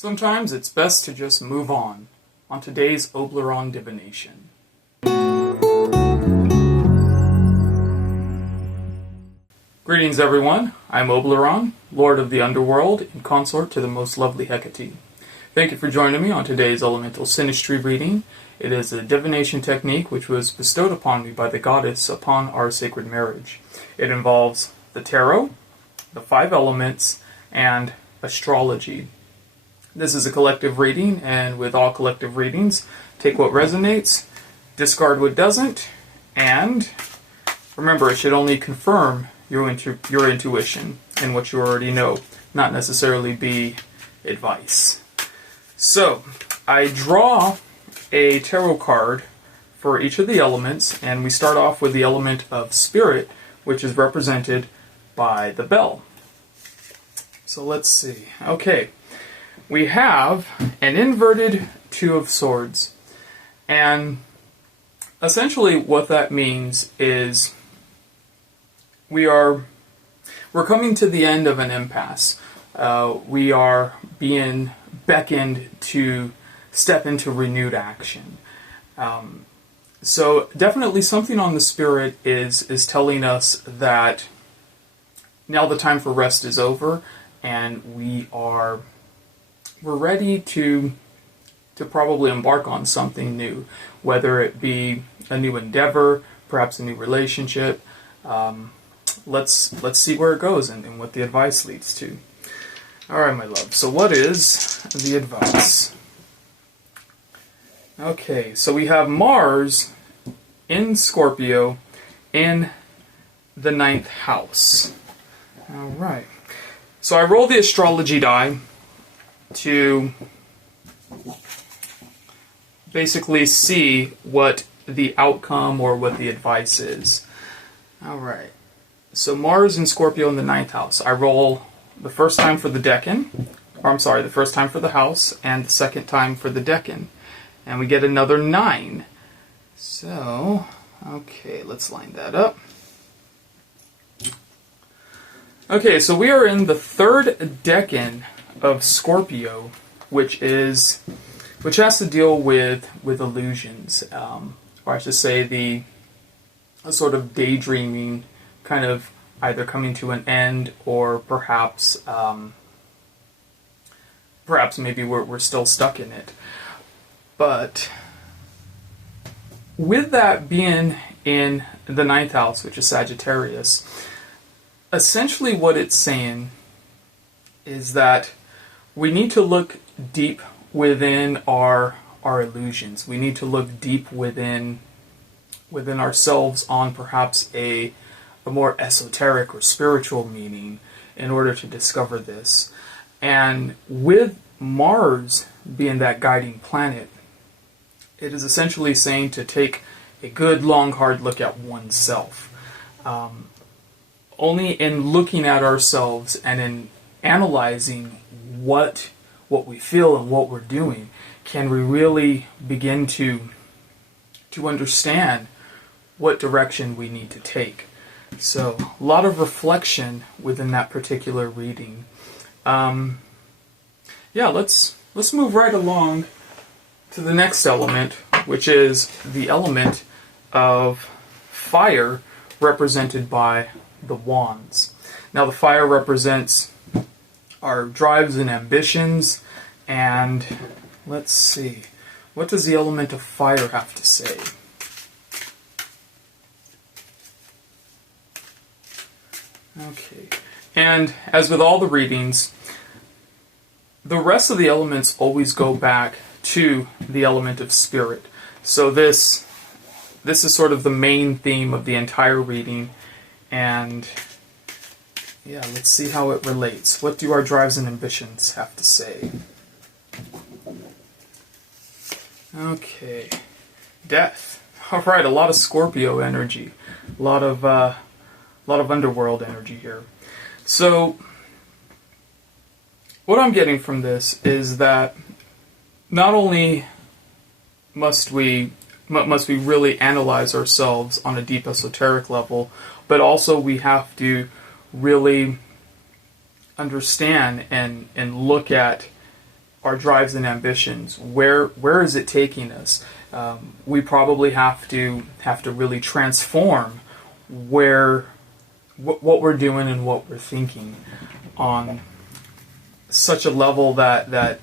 Sometimes it's best to just move on today's Oblyron divination. Greetings everyone, I'm Oblyron, Lord of the Underworld and consort to the most lovely Hecate. Thank you for joining me on today's Elemental Synastry Reading. It is a divination technique which was bestowed upon me by the goddess upon our sacred marriage. It involves the tarot, the 5 elements, and astrology. This is a collective reading, and with all collective readings, take what resonates, discard what doesn't, and remember, it should only confirm your intuition and what you already know, not necessarily be advice. So, I draw a tarot card for each of the elements, and we start off with the element of spirit, which is represented by the bell. So let's see. Okay. We have an inverted 2 of swords, and essentially what that means is we're coming to the end of an impasse. We are being beckoned to step into renewed action. So definitely something on the spirit is telling us that now the time for rest is over, and we're ready to probably embark on something new, whether it be a new endeavor, perhaps a new relationship. Let's see where it goes and what the advice leads to. All right, my love. So what is the advice? Okay, so we have Mars in Scorpio in the 9th house. All right. So I roll the astrology die to basically see what the outcome or what the advice is. Alright, so Mars in Scorpio in the 9th house. I roll the first time for the decan, the first time for the house, and the second time for the decan. And we get another 9. So, okay, let's line that up. Okay, so we are in the 3rd decan of Scorpio, which has to deal with illusions, or I should say a sort of daydreaming, kind of either coming to an end, or perhaps maybe we're still stuck in it. But with that being in the 9th house, which is Sagittarius, essentially what it's saying is that we need to look deep within our illusions. We need to look deep within ourselves on perhaps a more esoteric or spiritual meaning in order to discover this. And with Mars being that guiding planet, it is essentially saying to take a good, long, hard look at oneself. Only in looking at ourselves and in analyzing what we feel and what we're doing can we really begin to understand what direction we need to take. So a lot of reflection within that particular reading. Let's move right along to the next element, which is the element of fire, represented by the wands. Now the fire represents our drives and ambitions, and let's see, what does the element of fire have to say? Okay, and as with all the readings, the rest of the elements always go back to the element of spirit. So this is sort of the main theme of the entire reading, and yeah, let's see how it relates. What do our drives and ambitions have to say? Okay, death. All right, a lot of Scorpio energy, a lot of underworld energy here. So, what I'm getting from this is that not only must we really analyze ourselves on a deep esoteric level, but also we have to really understand and look at our drives and ambitions. Where is it taking us? We probably have to really transform what we're doing and what we're thinking on such a level that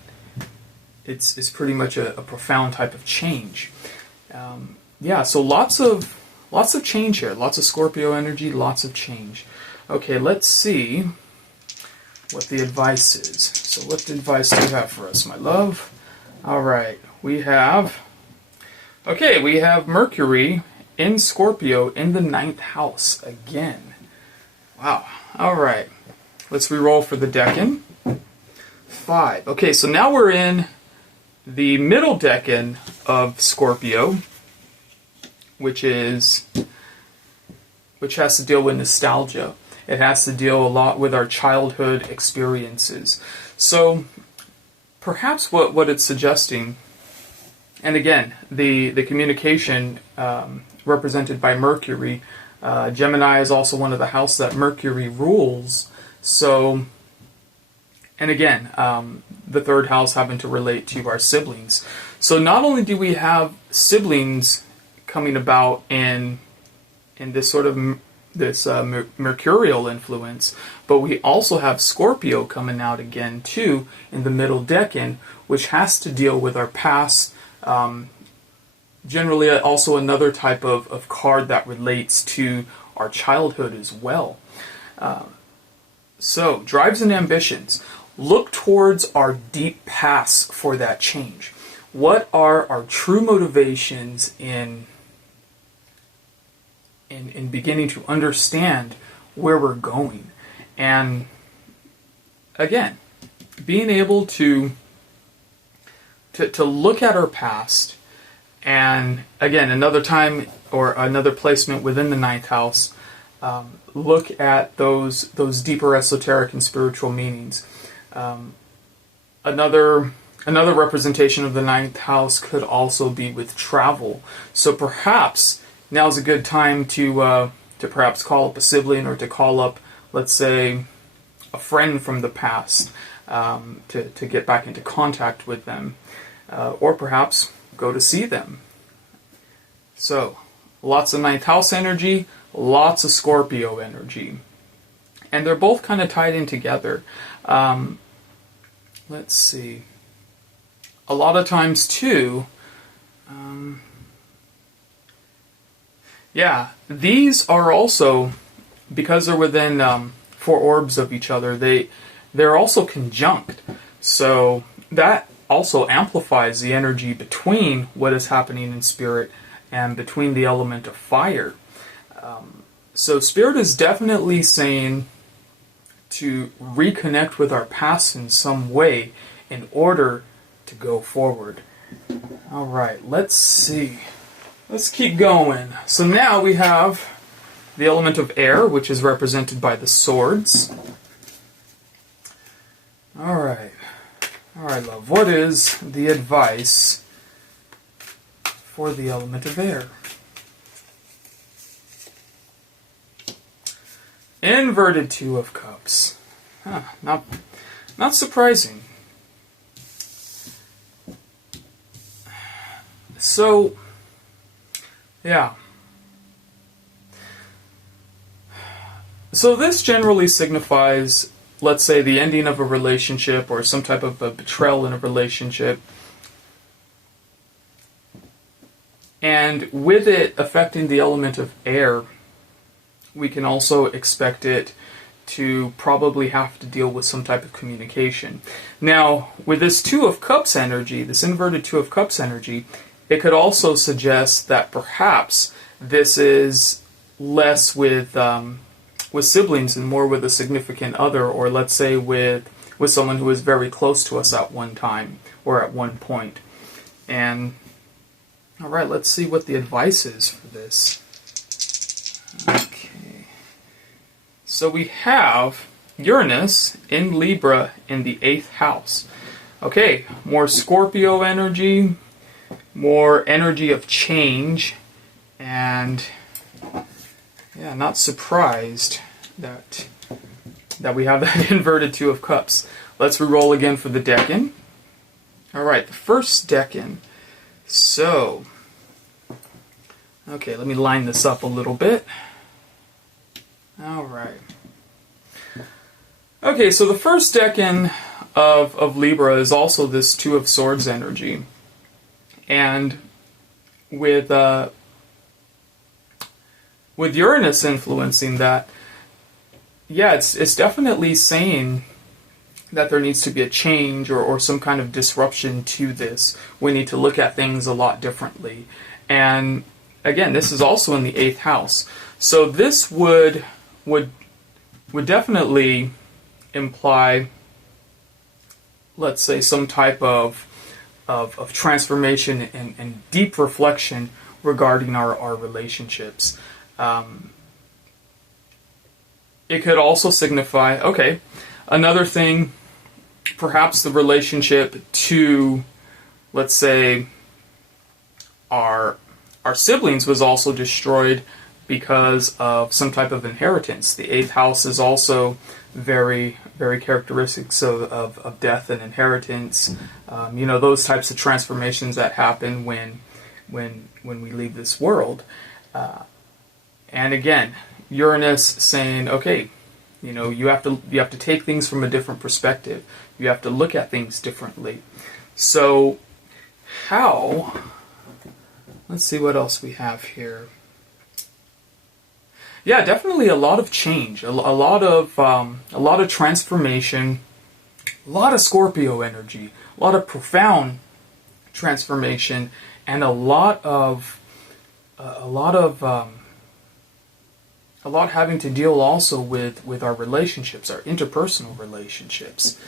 it's pretty much a profound type of change. Yeah, so lots of change here, lots of Scorpio energy, lots of change. Okay, let's see what the advice is. So what advice do you have for us, my love? All right, we have Mercury in Scorpio in the 9th house again. Wow. All right, let's re-roll for the decan. 5. Okay, so now we're in the middle decan of Scorpio, which has to deal with nostalgia. It has to deal a lot with our childhood experiences. So perhaps what it's suggesting, and again, the communication represented by Mercury, Gemini is also one of the houses that Mercury rules. So, and again, the 3rd house having to relate to our siblings. So not only do we have siblings coming about in this sort of mercurial influence, but we also have Scorpio coming out again too in the middle decan, which has to deal with our past. Generally also another type of card that relates to our childhood as well. So drives and ambitions. Look towards our deep past for that change. What are our true motivations in beginning to understand where we're going? And again, being able to look at our past, and again, another time or another placement within the 9th house, look at those deeper esoteric and spiritual meanings. Another representation of the 9th house could also be with travel. So perhaps now's a good time to perhaps call up a sibling, or to call up, let's say, a friend from the past, to get back into contact with them, or perhaps go to see them. So lots of 9th house energy, lots of Scorpio energy, and they're both kind of tied in together. Let's see. A lot of times too, yeah, these are also, because they're within 4 orbs of each other, they're also conjunct. So that also amplifies the energy between what is happening in spirit and between the element of fire. So spirit is definitely saying to reconnect with our past in some way in order to go forward. All right, let's see. Let's keep going. So now we have the element of air, which is represented by the swords. All right, love. What is the advice for the element of air? Inverted 2 of Cups. Not surprising. So, yeah. So this generally signifies, let's say, the ending of a relationship or some type of a betrayal in a relationship. And with it affecting the element of air, we can also expect it to probably have to deal with some type of communication. Now, with this 2 of Cups energy, this inverted 2 of Cups energy, it could also suggest that perhaps this is less with siblings and more with a significant other, or let's say with someone who was very close to us at one time or at one point. And all right, let's see what the advice is for this. Okay. So we have Uranus in Libra in the 8th house. Okay, more Scorpio energy, more energy of change, and yeah, not surprised that we have that inverted 2 of Cups. Let's re-roll again for the decan. All right, the first decan. So, okay, let me line this up a little bit. All right. Okay, so the first decan of Libra is also this Two of Swords energy. And with Uranus influencing that, yeah, it's definitely saying that there needs to be a change or some kind of disruption to this. We need to look at things a lot differently. And again, this is also in the 8th house. So this would definitely imply, let's say, some type of transformation and deep reflection regarding our relationships. It could also signify, okay, another thing, perhaps the relationship to, let's say, our siblings was also destroyed because of some type of inheritance. The 8th house is also very, very characteristic of death and inheritance. Those types of transformations that happen when we leave this world. And again, Uranus saying, okay, you have to take things from a different perspective. You have to look at things differently. So, let's see what else we have here. Yeah, definitely a lot of change, a lot of transformation, a lot of Scorpio energy, a lot of profound transformation, and a lot having to deal also with our relationships, our interpersonal relationships.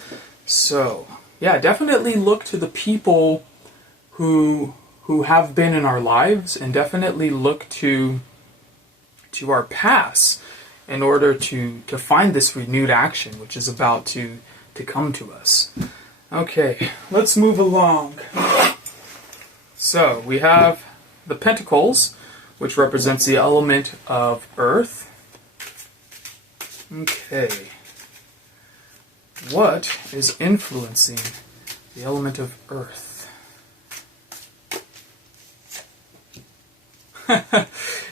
So, yeah, definitely look to the people who have been in our lives, and definitely look to our past in order to find this renewed action, which is about to come to us. Okay, let's move along. So, we have the Pentacles, which represents the element of Earth. Okay. What is influencing the element of Earth?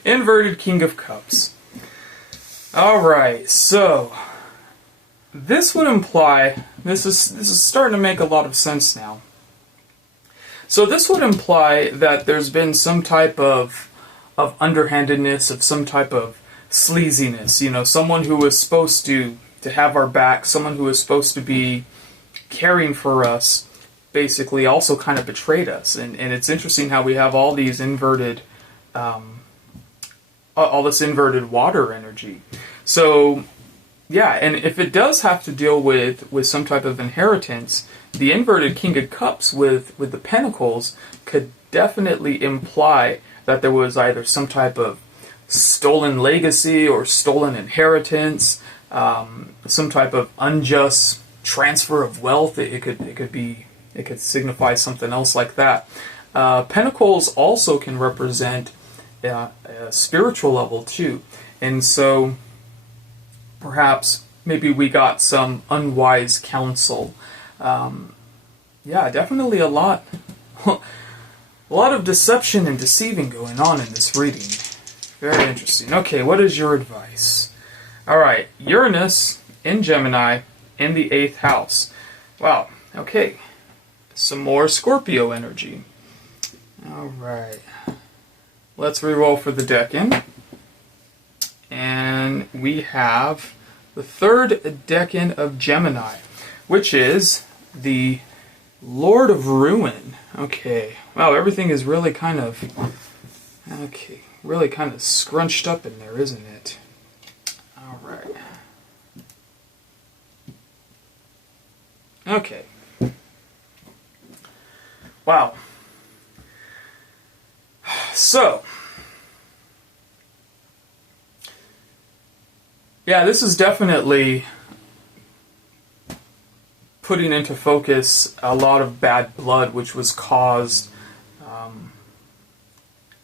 Inverted King of Cups. Alright, so this would imply, this is starting to make a lot of sense now. So this would imply that there's been some type of underhandedness, of some type of sleaziness. Someone who was supposed to have our back, someone who was supposed to be caring for us, basically also kind of betrayed us. And it's interesting how we have all these inverted, all this inverted water energy. So, yeah, and if it does have to deal with some type of inheritance, the inverted King of Cups with the Pentacles could definitely imply that there was either some type of stolen legacy or stolen inheritance, some type of unjust transfer of wealth. It could signify something else like that. Pentacles also can represent a spiritual level too, and so perhaps maybe we got some unwise counsel. Yeah, definitely a lot of deception and deceiving going on in this reading. Very interesting. Okay, what is your advice? Alright, Uranus in Gemini in the 8th house. Wow, okay. Some more Scorpio energy. Alright. Let's reroll for the decan. And we have the 3rd decan of Gemini, which is the Lord of Ruin. Okay. Wow, everything is really kind of scrunched up in there, isn't it? All right. Okay. Wow. So, yeah, this is definitely putting into focus a lot of bad blood which was caused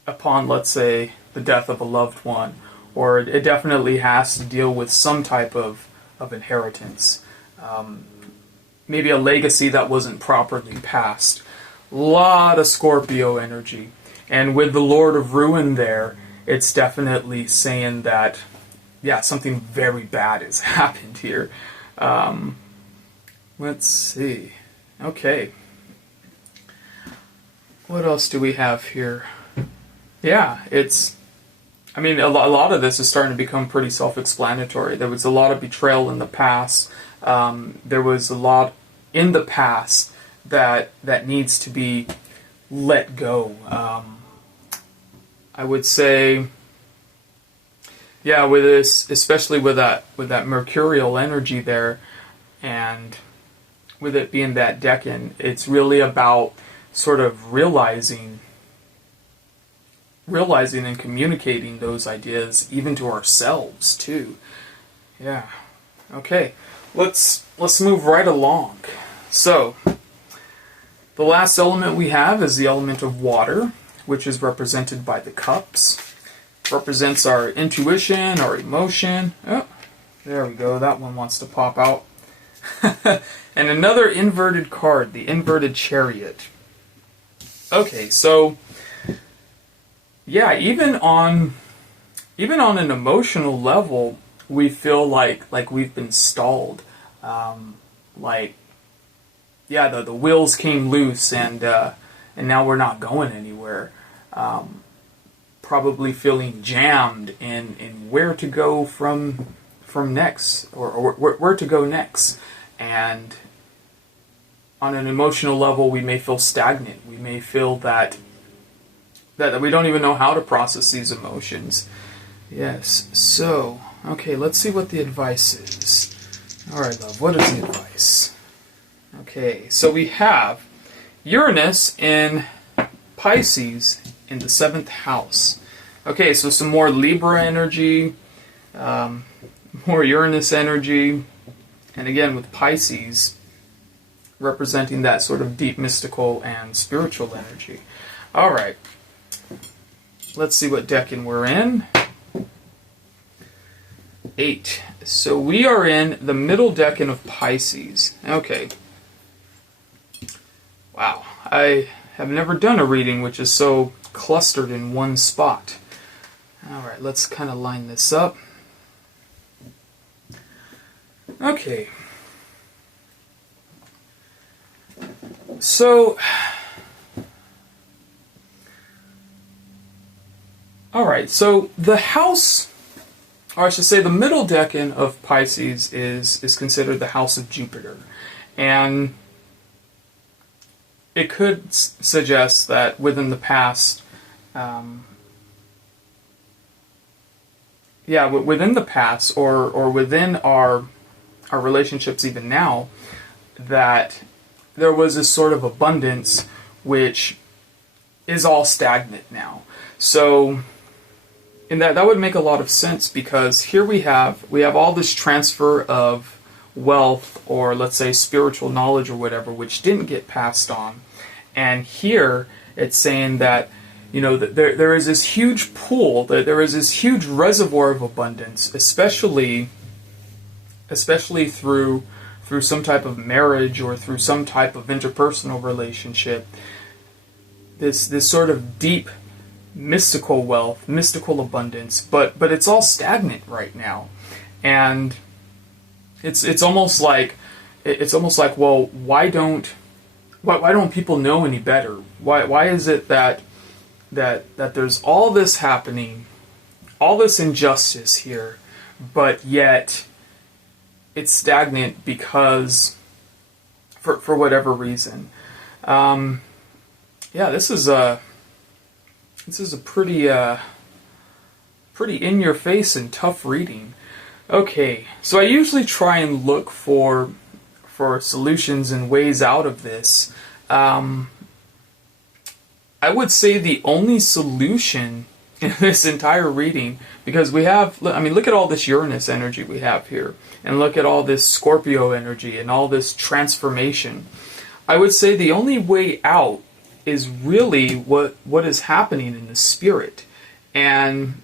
upon, let's say, the death of a loved one, or it definitely has to deal with some type of inheritance. maybe a legacy that wasn't properly passed. A lot of Scorpio energy. And with the Lord of Ruin there, it's definitely saying that, yeah, something very bad has happened here. Let's see. Okay. What else do we have here? Yeah, I mean, a lot of this is starting to become pretty self-explanatory. There was a lot of betrayal in the past. There was a lot in the past that needs to be let go. I would say, yeah, with this, especially with that mercurial energy there, and with it being that decan, it's really about sort of realizing and communicating those ideas even to ourselves too. Yeah. Okay. Let's move right along. So, the last element we have is the element of water, which is represented by the cups. It represents our intuition, our emotion. Oh, there we go. That one wants to pop out. And another inverted card, the inverted chariot. Okay, so yeah, even on an emotional level, we feel like we've been stalled. The wheels came loose, and now we're not going anywhere. Probably feeling jammed in where to go from next, or where to go next. And on an emotional level, we may feel stagnant. We may feel that we don't even know how to process these emotions. Yes, so, okay, let's see what the advice is. Alright, love, what is the advice? Okay, so we have Uranus in Pisces in the 7th house. Okay, so some more Libra energy, more Uranus energy, and again with Pisces representing that sort of deep mystical and spiritual energy. Alright, let's see what decan we're in. 8. So we are in the middle decan of Pisces. Okay. Wow, I have never done a reading which is so clustered in one spot. Alright, let's kind of line this up. Okay. So, alright, so the house, or I should say the middle decan of Pisces is considered the house of Jupiter. And it could suggest that within the past, within the past, or within our relationships even now, that there was this sort of abundance which is all stagnant now. So, in that would make a lot of sense, because here we have all this transfer of wealth, or let's say spiritual knowledge or whatever, which didn't get passed on. And here it's saying that, that there is this huge pool, that there is this huge reservoir of abundance, especially through some type of marriage or through some type of interpersonal relationship. This sort of deep mystical wealth, mystical abundance, but it's all stagnant right now. And it's almost like well, why don't people know any better? Why is it that there's all this happening, all this injustice here, but yet it's stagnant because for whatever reason. This is a pretty in your face and tough reading. Okay, so I usually try and look for solutions and ways out of this. I would say the only solution in this entire reading, because we have, look at all this Uranus energy we have here, and look at all this Scorpio energy and all this transformation. I would say the only way out is really what is happening in the spirit. And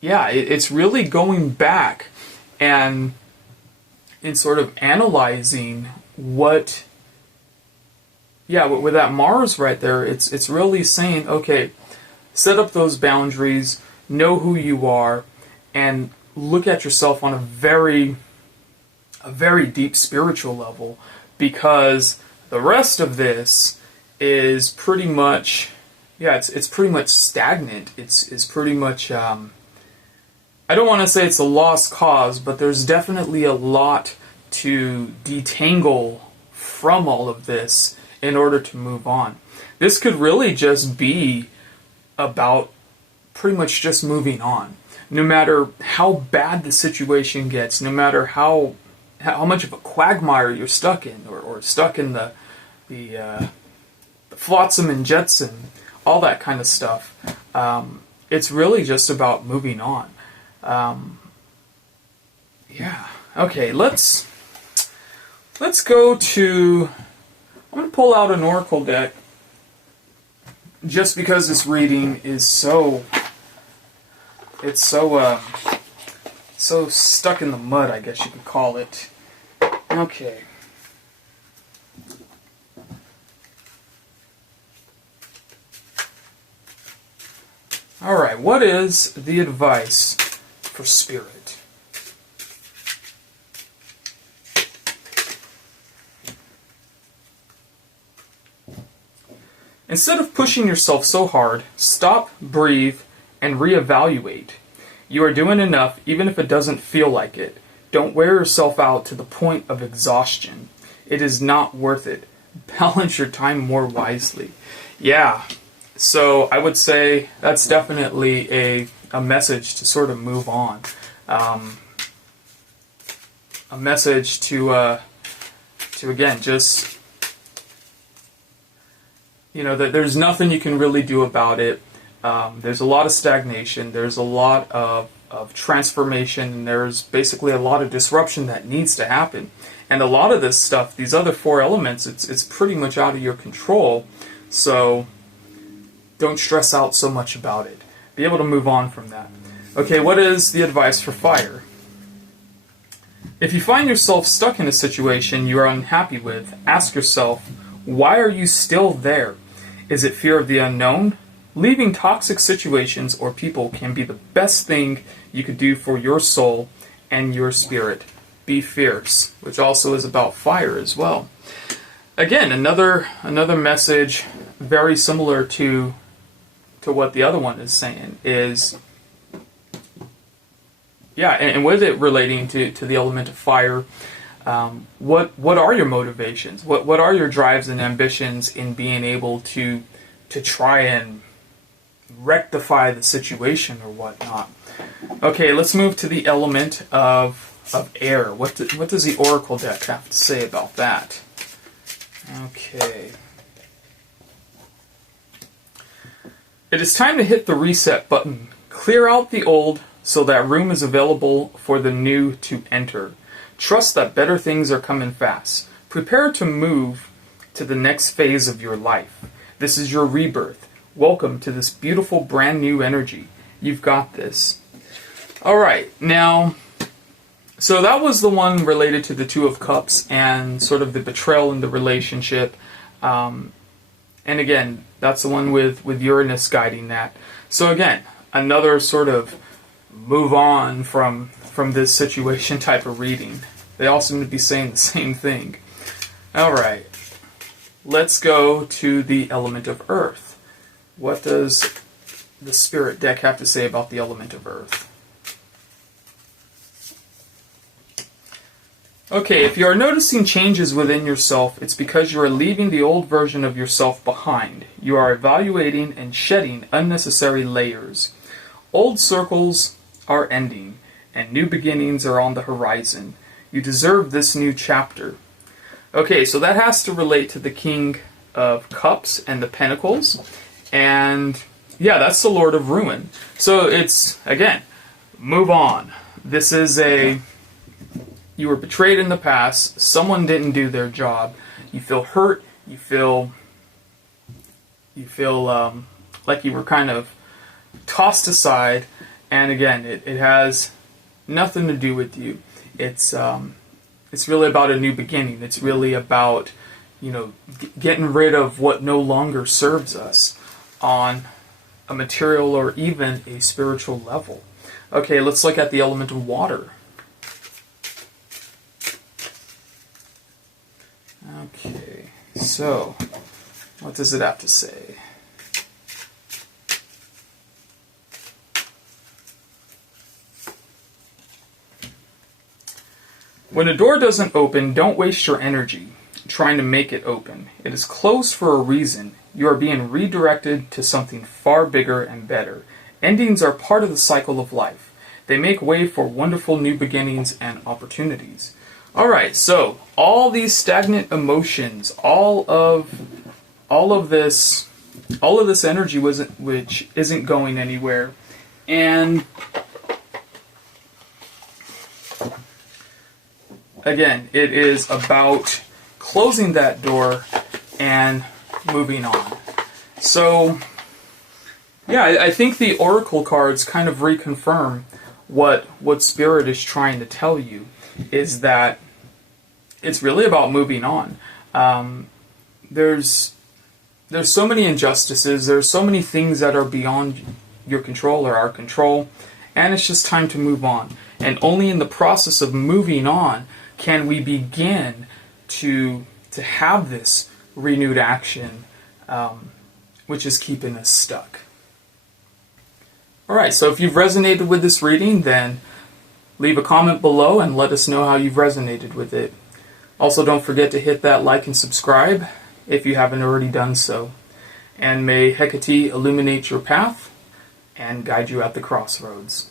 yeah, it's really going back and in sort of analyzing what, yeah, with that Mars right there, it's really saying, okay, set up those boundaries, know who you are, and look at yourself on a very deep spiritual level, because the rest of this is pretty much, yeah, it's pretty much stagnant. It's pretty much, I don't want to say it's a lost cause, but there's definitely a lot to detangle from all of this in order to move on. This could really just be about pretty much just moving on. No matter how bad the situation gets, no matter how much of a quagmire you're stuck in, or stuck in the flotsam and jetsam, all that kind of stuff. It's really just about moving on. Yeah. Okay. Let's go to. I'm going to pull out an oracle deck, just because this reading is so stuck in the mud, I guess you could call it. Okay. Alright, what is the advice for Spirit? Instead of pushing yourself so hard, stop, breathe, and reevaluate. You are doing enough even if it doesn't feel like it. Don't wear yourself out to the point of exhaustion. It is not worth it. Balance your time more wisely. Yeah, so I would say that's definitely a message to sort of move on. A message to again, just, you know, that there's nothing you can really do about it. There's a lot of stagnation. There's a lot of transformation. And there's basically a lot of disruption that needs to happen. And a lot of this stuff, these other four elements, it's pretty much out of your control. So don't stress out so much about it. Be able to move on from that. Okay, what is the advice for fire? If you find yourself stuck in a situation you are unhappy with, ask yourself, why are you still there? Is it fear of the unknown? Leaving toxic situations or people can be the best thing you could do for your soul and your spirit. Be fierce, which also is about fire as well. Again, another message very similar to what the other one is saying is, yeah, and with it relating to the element of fire, what are your motivations? What are your drives and ambitions in being able to try and rectify the situation or whatnot? Okay, let's move to the element of air. What does the oracle deck have to say about that? Okay. It is time to hit the reset button. Clear out the old so that room is available for the new to enter. Trust that better things are coming fast. Prepare to move to the next phase of your life. This is your rebirth. Welcome to this beautiful brand new energy. You've got this. Alright, now, so that was the one related to the Two of Cups and sort of the betrayal in the relationship. And again, that's the one with Uranus guiding that. So again, another sort of move on from this situation type of reading. They all seem to be saying the same thing. Alright, let's go to the element of earth. What does the Spirit deck have to say about the element of earth? Okay, if you are noticing changes within yourself, it's because you are leaving the old version of yourself behind. You are evaluating and shedding unnecessary layers. Old circles are ending, and new beginnings are on the horizon. You deserve this new chapter. Okay, so that has to relate to the King of Cups and the Pentacles. And yeah, that's the Lord of Ruin. So it's, again, move on. This is you were betrayed in the past, someone didn't do their job, you feel hurt, you feel like you were kind of tossed aside, and again, it has nothing to do with you. It's it's really about a new beginning. It's really about, getting rid of what no longer serves us on a material or even a spiritual level. Okay, let's look at the element of water. Okay, so what does it have to say? When a door doesn't open, don't waste your energy trying to make it open. It is closed for a reason. You are being redirected to something far bigger and better. Endings are part of the cycle of life. They make way for wonderful new beginnings and opportunities. Alright, so all these stagnant emotions, all of this energy which isn't going anywhere. And again, it is about closing that door and moving on. So, yeah, I think the Oracle cards kind of reconfirm what Spirit is trying to tell you, is that it's really about moving on. There's so many injustices, there's so many things that are beyond your control or our control, and it's just time to move on. And only in the process of moving on can we begin to have this renewed action, which is keeping us stuck. Alright, so if you've resonated with this reading, then leave a comment below and let us know how you've resonated with it. Also, don't forget to hit that like and subscribe if you haven't already done so. And may Hecate illuminate your path and guide you at the crossroads.